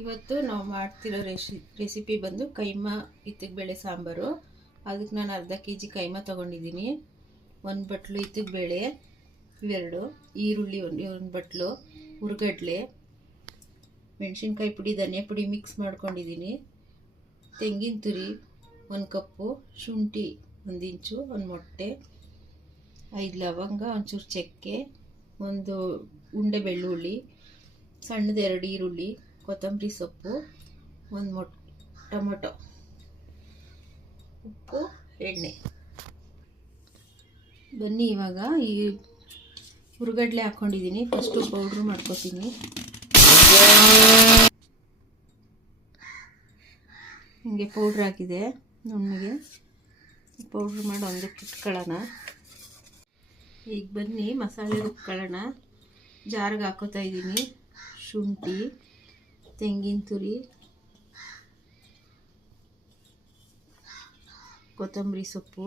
ಇವತ್ತು ನಾವು ಮಾಡ್ತಿರೋ ರೆಸಿ ರೆಸಿಪಿ ಬಂದು ಕೈಮಾ ಬೇಳೆ ಸಾಂಬಾರು. ಅದಕ್ಕೆ ನಾನು ಅರ್ಧ ಕೆ ಜಿ ಕೈಮಾ ತೊಗೊಂಡಿದ್ದೀನಿ. ಒಂದು ಬಟ್ಲು ಬೇಳೆ, ಇವೆರಡು. ಈರುಳ್ಳಿ ಒಂದು ಒಂದು ಬಟ್ಲು ಹುರ್ಗಡ್ಲೆ ಮೆಣಸಿನ್ಕಾಯಿ ಪುಡಿ, ಧನಿಯಾ ಪುಡಿ ಮಿಕ್ಸ್ ಮಾಡ್ಕೊಂಡಿದ್ದೀನಿ. ತೆಂಗಿನ ತುರಿ ಒಂದು ಕಪ್ಪು, ಶುಂಠಿ ಒಂದು ಇಂಚು, ಒಂದು ಮೊಟ್ಟೆ, ಐದು ಲವಂಗ, ಒಂಚೂರು ಚಕ್ಕೆ, ಒಂದು ಉಂಡೆ ಬೆಳ್ಳುಳ್ಳಿ, ಸಣ್ಣದು ಎರಡು ಈರುಳ್ಳಿ ಕೊತ್ತಂಬರಿ ಸೊಪ್ಪು, ಒಂದು ಮೊಟ್, ಟೊಮೊಟೊ, ಉಪ್ಪು, ಎಣ್ಣೆ. ಬನ್ನಿ ಇವಾಗ ಈ ಹುರುಗಡ್ಲೆ ಹಾಕ್ಕೊಂಡಿದ್ದೀನಿ ಫಸ್ಟು ಪೌಡ್ರ್ ಮಾಡ್ಕೊತೀನಿ. ಹಿಂಗೆ ಪೌಡ್ರ್ ಹಾಕಿದೆ ನುಣ್ಣಗೆ. ಪೌಡ್ರ್ ಮಾಡಿ ಒಂದು ಕಿಟ್ಕೊಳ್ಳೋಣ ಈಗ ಬನ್ನಿ ಮಸಾಲೆ ರುಬ್ಕೊಳ್ಳೋಣ. ಜಾರ್ಗೆ ಹಾಕೋತಾ ಇದ್ದೀನಿ ಶುಂಠಿ. ತೆಂಗಿನ ತುರಿ ಕೊತ್ತಂಬರಿ ಸೊಪ್ಪು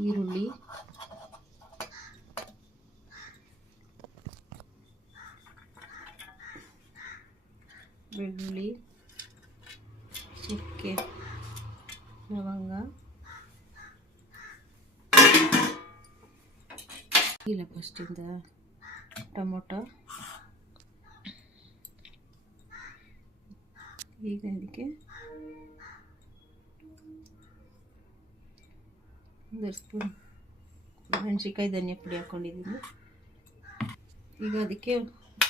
ಈರುಳ್ಳಿ ಬೆಳ್ಳುಳ್ಳಿ ಚಕ್ಕೆ ಲವಂಗ ಇಲ್ಲ ಫಸ್ಟಿಂದ ಟೊಮೊಟೊ. ಈಗ ಇದಕ್ಕೆ ಒಂದು ಸ್ಪೂನ್ ಮೆಣಸಿನ್ಕಾಯಿ ಧನಿಯಾ ಪುಡಿ ಹಾಕ್ಕೊಂಡಿದ್ದೀನಿ ಈಗ ಅದಕ್ಕೆ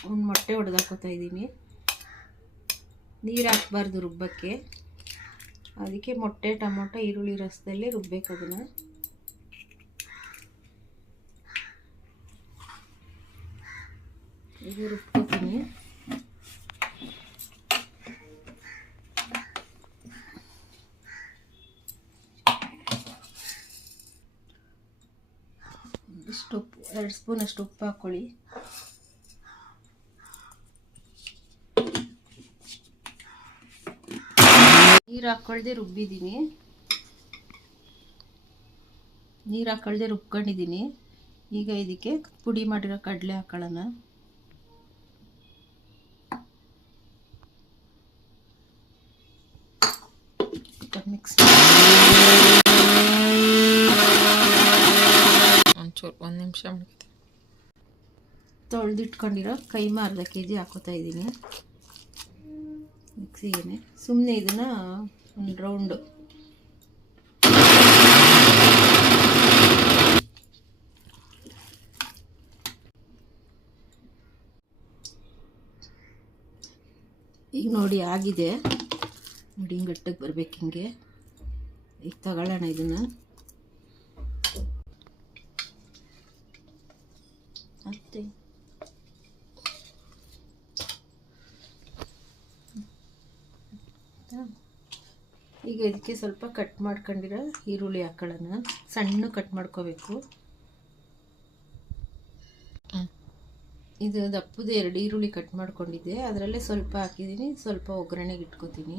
ಒಂದು ಮೊಟ್ಟೆ ಹೊಡೆದು ಹಾಕೋತಾ ಇದ್ದೀನಿ. ನೀರು ಹಾಕ್ಬಾರ್ದು ರುಬ್ಬಕ್ಕೆ. ಅದಕ್ಕೆ ಮೊಟ್ಟೆ, ಟೊಮೊಟೊ, ಈರುಳ್ಳಿ ರಸದಲ್ಲೇ ರುಬ್ಬೇಕು ಅದನ್ನು. ಇದು ರುಬ್ಕೋತೀನಿ ಇಷ್ಟು ಉಪ್ಪು, ಎರಡು ಸ್ಪೂನ್ ಅಷ್ಟು ಉಪ್ಪು ಹಾಕ್ಕೊಳ್ಳಿ ನೀರು ಹಾಕ್ಕೊಳ್ದೆ ರುಬ್ಬಿದ್ದೀನಿ. ನೀರು ಹಾಕ್ಕೊಳ್ದೆ ರುಬ್ಕೊಂಡಿದ್ದೀನಿ. ಈಗ ಇದಕ್ಕೆ ಪುಡಿ ಮಾಡಿರೋ ಕಡಲೆ ಹಾಕೊಳ್ಳೋಣ ಮಿಕ್ಸ್ ಒಂಚೂರು ಒಂದು ನಿಮಿಷ ಮಾಡ್ಕೊತೀನಿ ತೊಳೆದಿಟ್ಕೊಂಡಿರೋ ಕೈ ಅರ್ಧ ಕೆ ಜಿ ಹಾಕೋತಾ ಇದ್ದೀನಿ. ಮಿಕ್ಸಿಗೆ ಸುಮ್ಮನೆ ಇದನ್ನು ಒಂದು ರೌಂಡು ಈಗ ನೋಡಿ ಆಗಿದೆ. ನೋಡಿ ಹಿಂಗೆ ಗಟ್ಟಕ್ಕೆ ಬರ್ಬೇಕು ಹಿಂಗೆ. ಈಗ ತಗೊಳ್ಳೋಣ ಇದನ್ನು. ಈಗ ಇದಕ್ಕೆ ಸ್ವಲ್ಪ ಕಟ್ ಮಾಡ್ಕೊಂಡಿರೋ ಈರುಳ್ಳಿ ಹಾಕೊಳ್ಳೋಣ. ಸಣ್ಣ ಕಟ್ ಮಾಡ್ಕೋಬೇಕು. ಇದು ದಪ್ಪದ ಎರಡು ಈರುಳ್ಳಿ ಕಟ್ ಮಾಡ್ಕೊಂಡಿದ್ದೆ. ಅದರಲ್ಲೇ ಸ್ವಲ್ಪ ಹಾಕಿದ್ದೀನಿ. ಸ್ವಲ್ಪ ಒಗ್ಗರಣೆಗೆ ಇಟ್ಕೋತೀನಿ.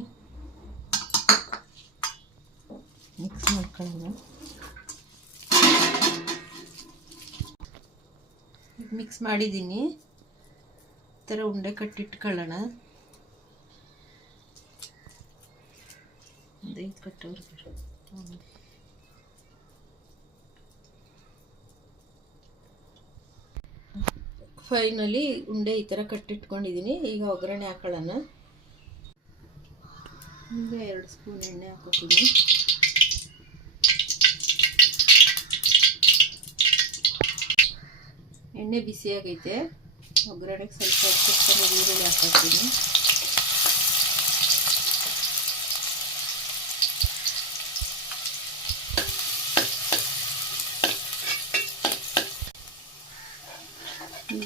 ಮಿಕ್ಸ್ ಮಾಡ್ಕೊಳ್ಳೋಣ. ಮಿಕ್ಸ್ ಮಾಡಿದ್ದೀನಿ. ಈ ಥರ ಉಂಡೆ ಕಟ್ಟಿಟ್ಕೊಳ್ಳೋಣ ಫೈನಲಿ ಉಂಡೆ ಈ ಥರ ಕಟ್ಟಿಟ್ಕೊಂಡಿದ್ದೀನಿ. ಈಗ ಒಗ್ಗರಣೆ ಹಾಕೊಳ್ಳೋಣ. ಈಗ ಎರಡು ಸ್ಪೂನ್ ಎಣ್ಣೆ ಹಾಕೋತೀನಿ ಎಣ್ಣೆ ಬಿಸಿಯಾಗೈತೆ. ಒಗ್ಗರಣೆಗೆ ಸ್ವಲ್ಪ ಈರುಳ್ಳಿ ಹಾಕೋತೀನಿ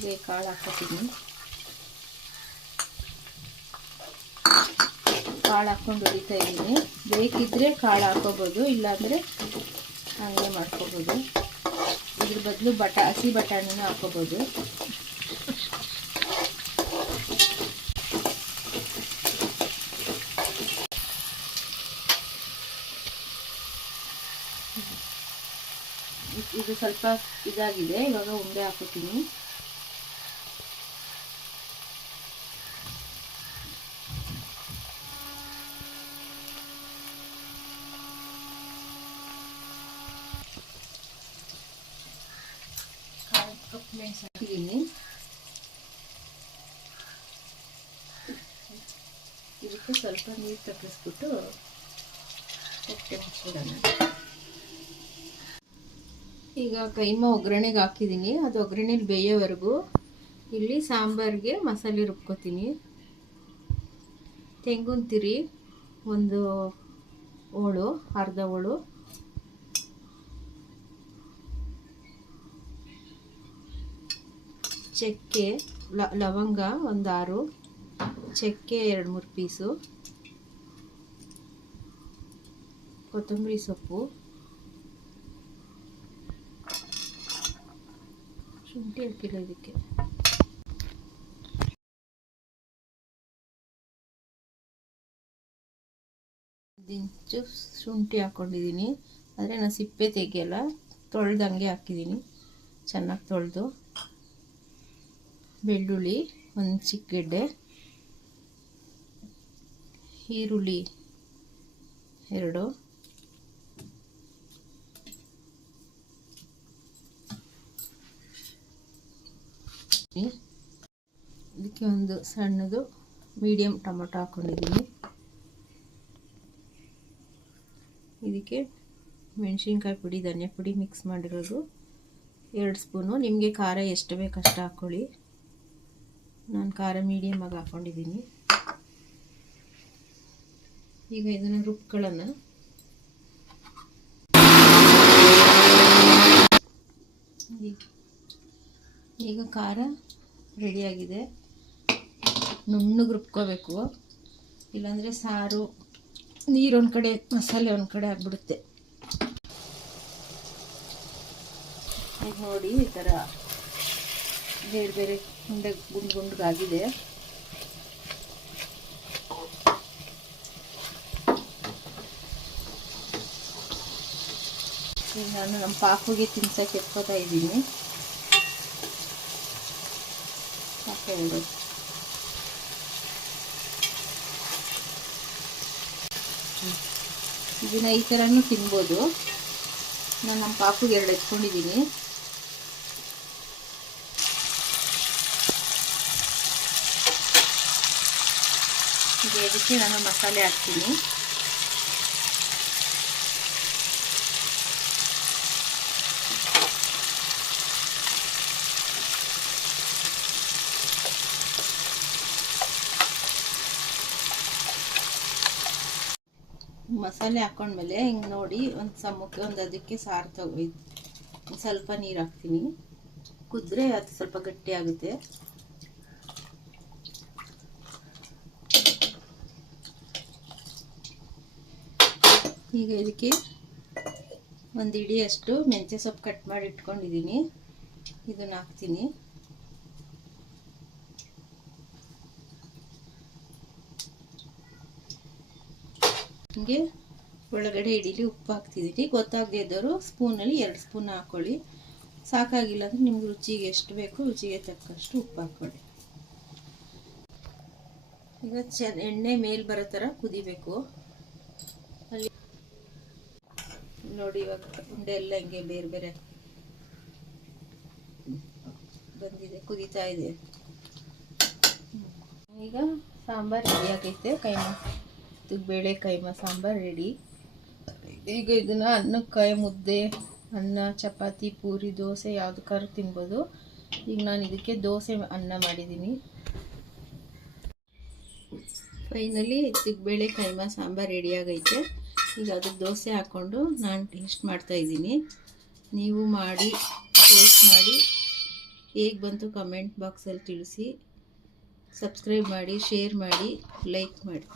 ಹೀಗೆ ಕಾಳು ಹಾಕ್ಕೊತೀನಿ. ಕಾಳು ಹಾಕ್ಕೊಂಡು ಹೊಡಿತಾ ಇದ್ದೀನಿ. ಬೇಕಿದ್ರೆ ಕಾಳು ಹಾಕೋಬೋದು ಇಲ್ಲಾಂದರೆ ಹಂಗೆ ಮಾಡ್ಕೋಬೋದು. ಇದ್ರ ಬದಲು ಬಟ, ಹಸಿ ಬಟಾಣಿನ ಹಾಕೋಬೋದು ಇದು ಸ್ವಲ್ಪ ಇದಾಗಿದೆ, ಇವಾಗ ಉಂಡೆ ಹಾಕೋತೀನಿ ಹಾಕಿದ್ದೀನಿ ಇದಕ್ಕೆ ಸ್ವಲ್ಪ ನೀರು ತಪ್ಪಿಸ್ಬಿಟ್ಟು ಹೊಟ್ಟೆ ಈಗ ಕೈಮ ಒಗ್ಗರಣೆಗೆ ಹಾಕಿದ್ದೀನಿ. ಅದು ಒಗ್ಗರಣೆಲಿ ಬೇಯೋವರೆಗೂ ಇಲ್ಲಿ ಸಾಂಬಾರಿಗೆ ಮಸಾಲೆ ರುಬ್ಕೋತೀನಿ. ತೆಂಗಿನ ತಿರಿ ಒಂದು ಹೋಳು ಅರ್ಧ ಹೋಳು ಚಕ್ಕೆ ಲವಂಗ ಒಂದು ಆರು ಚಕ್ಕೆ ಎರಡು ಮೂರು ಪೀಸು, ಕೊತ್ತಂಬರಿ ಸೊಪ್ಪು, ಶುಂಠಿ ಹಾಕಿಲ್ಲ ಇದಕ್ಕೆ. ದಿಂಚು ಶುಂಠಿ ಹಾಕ್ಕೊಂಡಿದ್ದೀನಿ ಆದರೆ ನಾನು ಸಿಪ್ಪೆ ತೆಗಿಯಲ್ಲ, ತೊಳೆದಂಗೆ ಹಾಕಿದ್ದೀನಿ. ಚೆನ್ನಾಗಿ ತೊಳೆದು. ಬೆಳ್ಳುಳ್ಳಿ, ಒಂದು ಚಿಕ್ಕ ಗೆಡ್ಡೆ ಈರುಳ್ಳಿ ಎರಡು, ಇದಕ್ಕೆ ಒಂದು ಸಣ್ಣದು ಮೀಡಿಯಮ್ ಟೊಮೊಟೊ ಹಾಕ್ಕೊಂಡಿದ್ದೀನಿ ಇದಕ್ಕೆ ಮೆಣಸಿನ್ಕಾಯಿ ಪುಡಿ ಧನಿಯಾ ಪುಡಿ ಮಿಕ್ಸ್ ಮಾಡಿರೋದು. ಎರಡು ಸ್ಪೂನು. ನಿಮಗೆ ಖಾರ ಎಷ್ಟು ಬೇಕು ಅಷ್ಟು ಹಾಕ್ಕೊಳ್ಳಿ ನಾನು ಖಾರ ಮೀಡಿಯಮಾಗಿ ಹಾಕ್ಕೊಂಡಿದ್ದೀನಿ ಈಗ ಇದನ್ನು ರುಬ್ಕೊಳ್ಳೋಣ ಈಗ- ಈಗ ಖಾರ ರೆಡಿಯಾಗಿದೆ ನುಣ್ಣಗೆ ರುಬ್ಕೋಬೇಕು. ಇಲ್ಲಾಂದರೆ ಸಾರು, ನೀರು ಒಂದು ಕಡೆ, ಮಸಾಲೆ ಒಂದು ಕಡೆ ಆಗಿಬಿಡುತ್ತೆ. ಈಗ ನೋಡಿ ಈ ಥರ ಬೇರೆ ಬೇರೆ ಹಿಂದೆ ಗುಂಡು ಗುಂಡ್ಗಾಗಿದೆ. ನಾನು ನಮ್ಮ ಪಾಪುಗೆ ತಿನ್ಸಕ್ಕೆ ಎತ್ಕೋತಾ ಇದ್ದೀನಿ. ಇದನ್ನ ಈ ಥರನೂ ತಿನ್ಬೋದು. ನಾನು ನಮ್ಮ ಪಾಪುಗೆ ಎರಡು ಎತ್ಕೊಂಡಿದ್ದೀನಿ. ಈಗ ಇದಕ್ಕೆ ನಾನು ಮಸಾಲೆ ಹಾಕ್ತೀನಿ ಮಸಾಲೆ ಹಾಕೊಂಡ್ಮೇಲೆ ಹಿಂಗೆ ನೋಡಿ ಒಂದು ಸಮಕ್ಕೆ ಒಂದು ಅದಕ್ಕೆ ಸಾರು ತಗೋ ಸ್ವಲ್ಪ ನೀರು ಹಾಕ್ತೀನಿ. ಕುದ್ರೆ ಅದು ಸ್ವಲ್ಪ ಗಟ್ಟಿ ಆಗುತ್ತೆ. ಈಗ ಇದಕ್ಕೆ ಒಂದು ಇಡಿಯಷ್ಟು ಮೆಂತ್ಯ ಸೊಪ್ಪು ಕಟ್ ಮಾಡಿ ಇಟ್ಕೊಂಡಿದ್ದೀನಿ. ಇದನ್ನು ಹಾಕ್ತೀನಿ. ಹಿಂಗೆ ಒಳಗಡೆ ಇಡೀಲಿ ಉಪ್ಪು ಹಾಕ್ತಿದ್ದೀನಿ. ಗೊತ್ತಾಗದೇ ಇದ್ದವರು ಸ್ಪೂನಲ್ಲಿ ಎರಡು ಸ್ಪೂನ್ ಹಾಕ್ಕೊಳ್ಳಿ ಸಾಕಾಗಿಲ್ಲ ಅಂದರೆ ನಿಮ್ಗೆ ರುಚಿಗೆ ಎಷ್ಟು ಬೇಕು ರುಚಿಗೆ ತಕ್ಕಷ್ಟು ಉಪ್ಪು ಹಾಕ್ಕೊಳ್ಳಿ. ಈಗ ಚ ಎಣ್ಣೆ ಮೇಲೆ ಬರೋ ಥರ ಕುದಿಬೇಕು. ನೋಡಿ, ಇವಾಗ ಉಂಡೆ ಎಲ್ಲ ಹಿಂಗೆ ಬೇರೆ ಬೇರೆ ಬಂದಿದೆ, ಕುದೀತಾ ಇದೆ. ಈಗ ಸಾಂಬಾರು ರೆಡಿ ಆಗೈತೆ. ಕೈಮಾ ಬೇಳೆ ಕೈಮ ಸಾಂಬಾರು ರೆಡಿ ಈಗ ಇದನ್ನು ಅನ್ನಕ್ಕೆ ಮುದ್ದೆ, ಅನ್ನ, ಚಪಾತಿ, ಪೂರಿ, ದೋಸೆ ಯಾವ್ದಕ್ಕಾದ್ರೂ ತಿನ್ಬೋದು. ಈಗ ನಾನು ಇದಕ್ಕೆ ದೋಸೆ ಅನ್ನ ಮಾಡಿದ್ದೀನಿ. ಫೈನಲಿ ಬೇಳೆ ಕೈಮ ಸಾಂಬಾರು ರೆಡಿ ಈಗ ಅದಕ್ಕೆ ದೋಸೆ ಹಾಕ್ಕೊಂಡು ನಾನು ಟೇಸ್ಟ್ ಮಾಡ್ತಾ ಇದ್ದೀನಿ. ನೀವು ಮಾಡಿ ಟೇಸ್ಟ್ ಮಾಡಿ, ಹೇಗೆ ಬಂತು ಕಮೆಂಟ್ ಬಾಕ್ಸಲ್ಲಿ ತಿಳಿಸಿ. ಸಬ್ಸ್ಕ್ರೈಬ್ ಮಾಡಿ ಶೇರ್ ಮಾಡಿ ಲೈಕ್ ಮಾಡಿ.